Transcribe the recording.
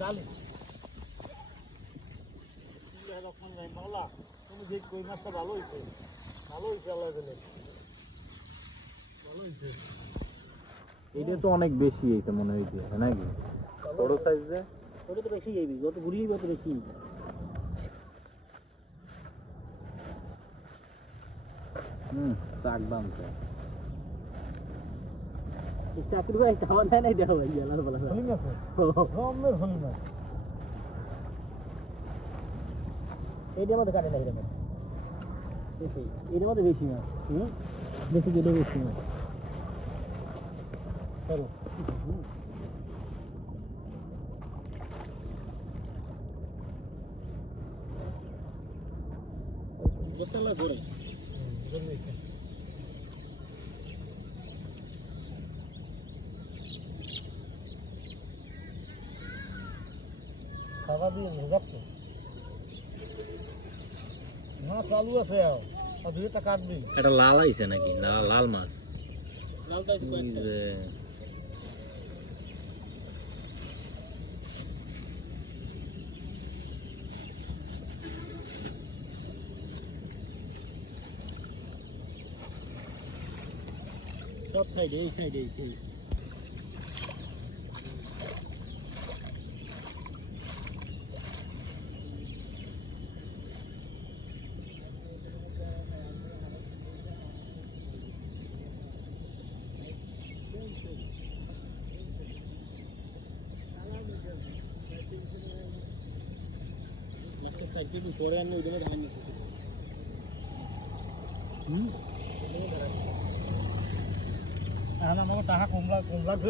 ডালি রকম নাই মাওলা তুমি যে কই মাছটা ভালো হয়েছে আল্লাহ দিলে ভালো হয়েছে। এটা তো অনেক বেশি এইটা মনে হইছে নাকি বড় সাইজে ওটা তো বেশি যাইবি যত ঘুরিয়ে তত বেশি চাক বানছে চাকরি ভাই খাওয়া দেয় নাই দেওয়া ভাই আল্লাহ বলা হলিম আছে রমের হলিম আছে এইটার মধ্যে কাটে না এটার মধ্যে বেশি এটার মধ্যে বেশি মাছ বেশি গেলে বেশি মাছ চলো বস্তালা ধরে খাওয়া দিয়ে ভেজাচ্ছে মাছ আলু আছে আর দুইটা কাটবি এটা লাল আইছে নাকি লাল মাছ লাল তাইছে কয়েকটা সব সাইডে এই সাইডে এই পরে আনলে ওই জন্য ধান আমার টাকা কম লাগছে